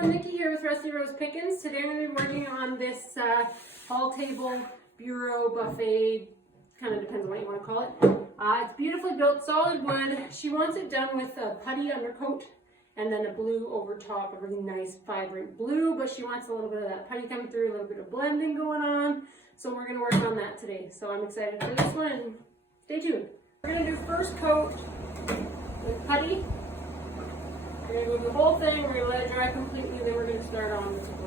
everyone, Nikki here with Rusty Rose Pickens. Today I'm going to be working on this hall table, bureau, buffet, kind of depends on what you want to call it. It's beautifully built, solid wood. She wants it done with a putty undercoat and then a blue over top, a really nice vibrant blue, but she wants a little bit of that putty coming through, a little bit of blending going on. So we're going to work on that today. So I'm excited for this one and stay tuned. We're going to do first coat with putty. We're going to move the whole thing, we're going to let it dry completely, then we're going to start on with the blue.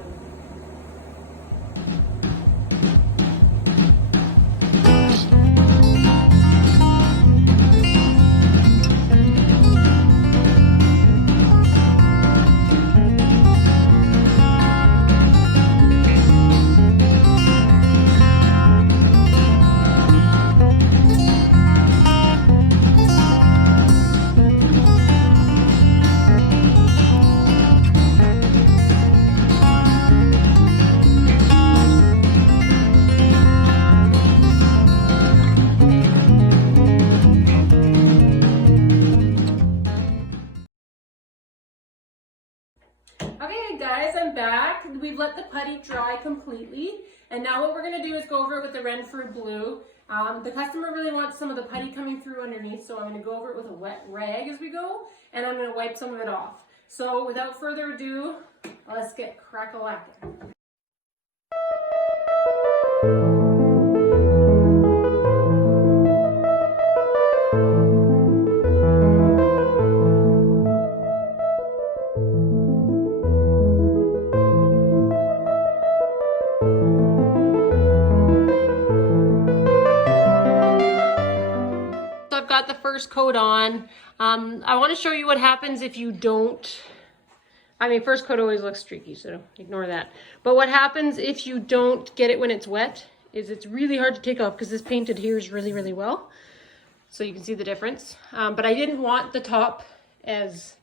Okay guys, I'm back. We've let the putty dry completely, and now what we're going to do is go over it with the Renfrew blue. The customer really wants some of the putty coming through underneath, so I'm going to go over it with a wet rag as we go, and I'm going to wipe some of it off. So without further ado, let's get crack-a-lackin'. I've got the first coat on. I want to show you what happens if you don't. First coat always looks streaky, so ignore that. But what happens if you don't get it when it's wet is it's really hard to take off because this paint adheres really, really well. So you can see the difference. But I didn't want the top as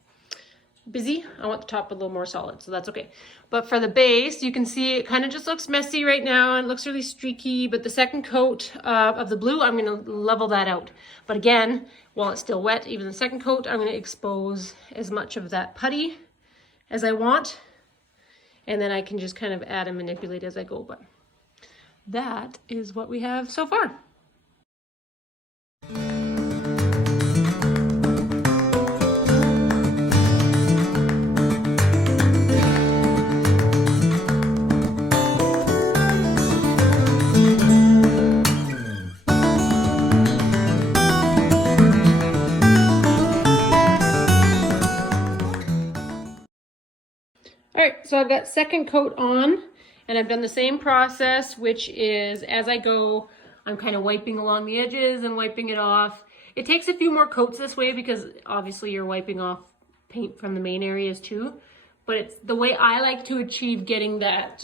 busy. I want the top a little more solid, so that's okay. But for the base, you can see it kind of just looks messy right now and it looks really streaky, but the second coat of the blue, I'm going to level that out. But again, while it's still wet, even the second coat, I'm going to expose as much of that putty as I want, and then I can just kind of add and manipulate as I go. But that is what we have so far. All right, so I've got second coat on, and I've done the same process, which is as I go, I'm kind of wiping along the edges and wiping it off. It takes a few more coats this way because obviously you're wiping off paint from the main areas too, but it's the way I like to achieve getting that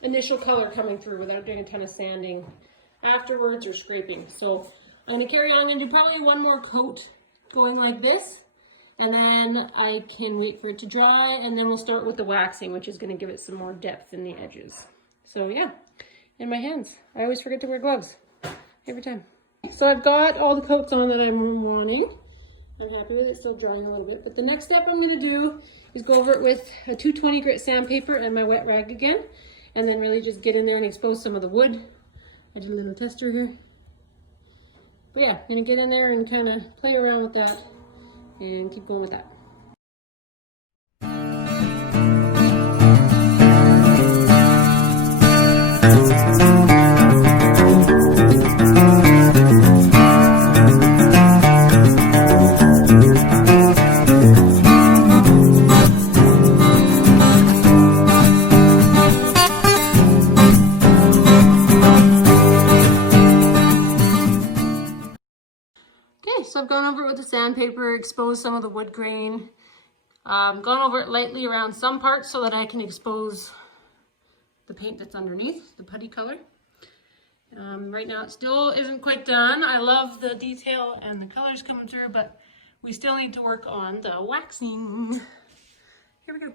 initial color coming through without doing a ton of sanding afterwards or scraping. So I'm gonna carry on, I'm gonna do probably one more coat going like this. And then I can wait for it to dry, and then we'll start with the waxing, which is going to give it some more depth in the edges. So yeah, in my hands. I always forget to wear gloves every time. So I've got all the coats on that I'm wanting. I'm happy with it, still drying a little bit. But the next step I'm going to do is go over it with a 220 grit sandpaper and my wet rag again. And then really just get in there and expose some of the wood. I did a little tester here. But yeah, I'm going to get in there and kind of play around with that. And keep going with that. So I've gone over it with the sandpaper, exposed some of the wood grain, gone over it lightly around some parts so that I can expose the paint that's underneath, the putty color. Right now it still isn't quite done. I love the detail and the colors coming through, but we still need to work on the waxing. Here we go.